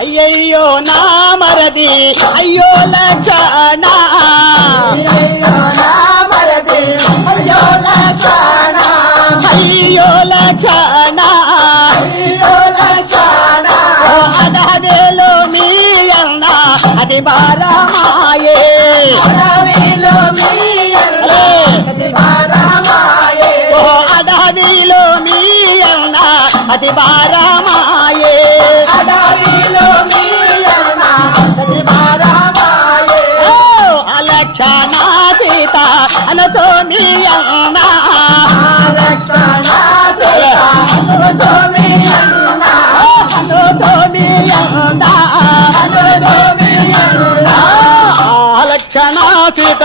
అయ్యయ్యో నా మరది అయ్యో లక్షణ అయ్యో నా మరది అయ్యో అదవేలో మీ అన్న అది బారమాయే మీ అన్న అది భారమాయే మీ అన్న అనుజో మీ అన్న అలక్షణ సీత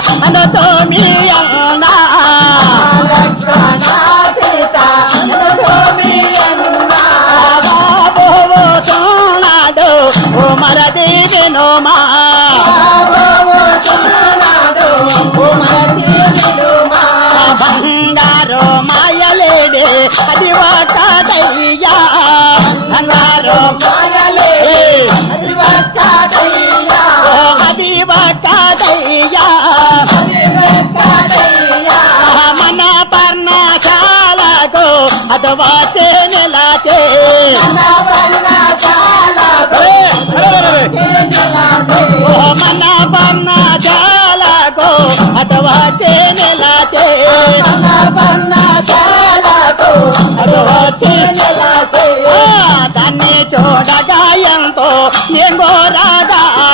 సీత అనచోమి అన్న బాబోతున్నాడు ఓ మరది వినుమా బంగారు మాయలేడే అది బంగారు ఏయ్, ఓ అది ఒకటయ్యా మన పర్ణశాలకు అది వచ్చే నిలచే మన పర్ణశాలకు అది వచ్చే నిలచే ఆ, దాన్ని చూడగా ఎంతో ఎంగో రాగాను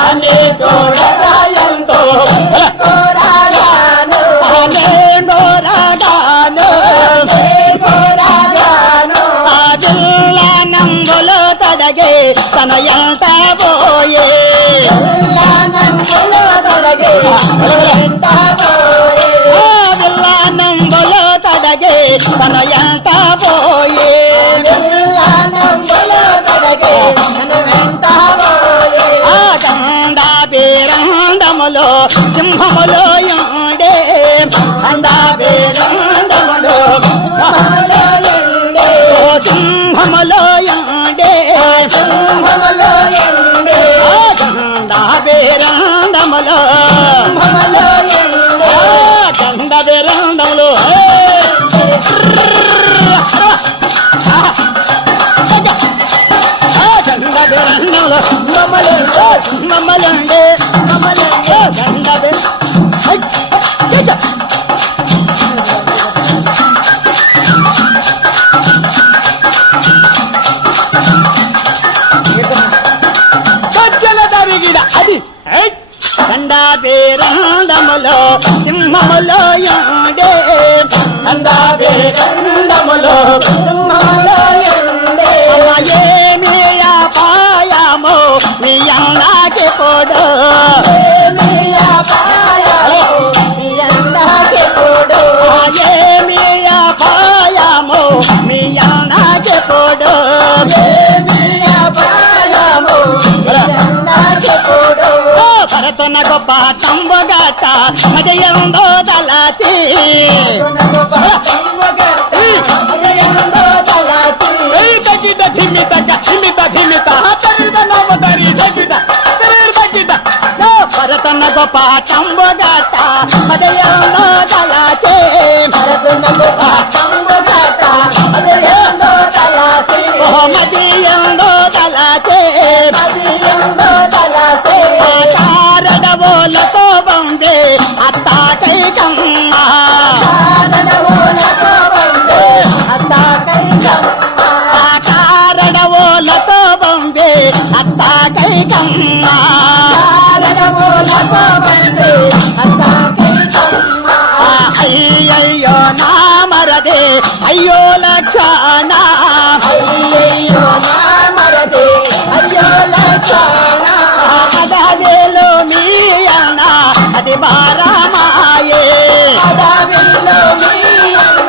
అన్ని చూడగా ఎంతో ఎంగో రాగాను ఆ జిల్ల నంబులు తడగే తన ఎంత పోయే. ఆ జిల్ల నంబులు తడగే తన పోయే. ఆ దండ సింహములో యుండే. దండ సింహములో ఓ సింహములో యుండే. ఆ సింహములో Palango. తన గొప్ప తంబగాట అజయందో తలాచి. తగిట ఢిమిత ఢిమిత ఢిమిత తగిట నమ్మదరి తగిట తగిట భరతన గొప్ప తంబగాట అజయందో తలాచే. భరతన గొప్ప తంబగాట అజయందో తలాచి. మజయందో తలాచే. అత్తాకై అయ్యయ్యో నా మరదే. అయ్యో లక్షణ అయ్యయ్యో నా మరదే అయ్యో లక్షణ అదవేలో మీ అన్న అది బారమాయే. మీ అన్న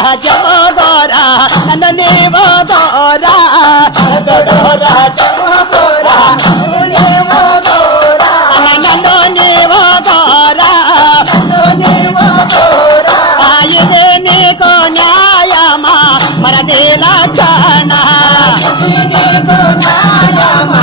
డోరా జమో డోరా నన్ను నీవో డోరా భరతుడోరా నన్ను నీవో కోరా నన్ను నీవో ఇదే నీకు న్యాయమా నీకు న్యాయమా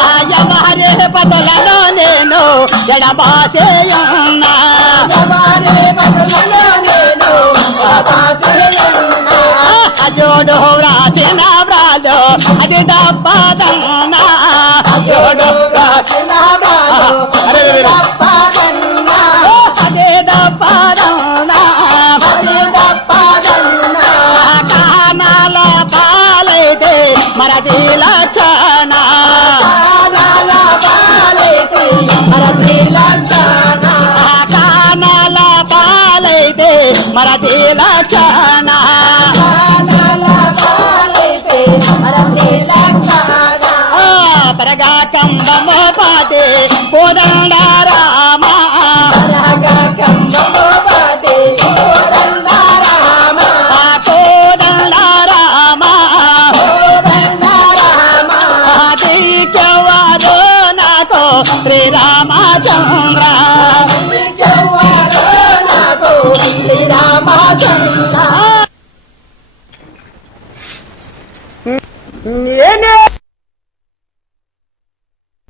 ఏ యుగములోన పదలలో నేను ఎడబాసేయున్నా ఎవరి బదులలో నేను అజోడు వ్రాసిన వ్రాలు అది దప్పదన్నా అయోడు రాసిన వాడు అరే, అరే, అరే. తప్పదన్నా అదే కానాల పాలైతే కానాల పాలైతే మరది లక్షణ కానాల బాలైతే అరవై లక్షణ పరగా కంబము పాతే కంబము కోదండారామ శ్రీరామచంద్ర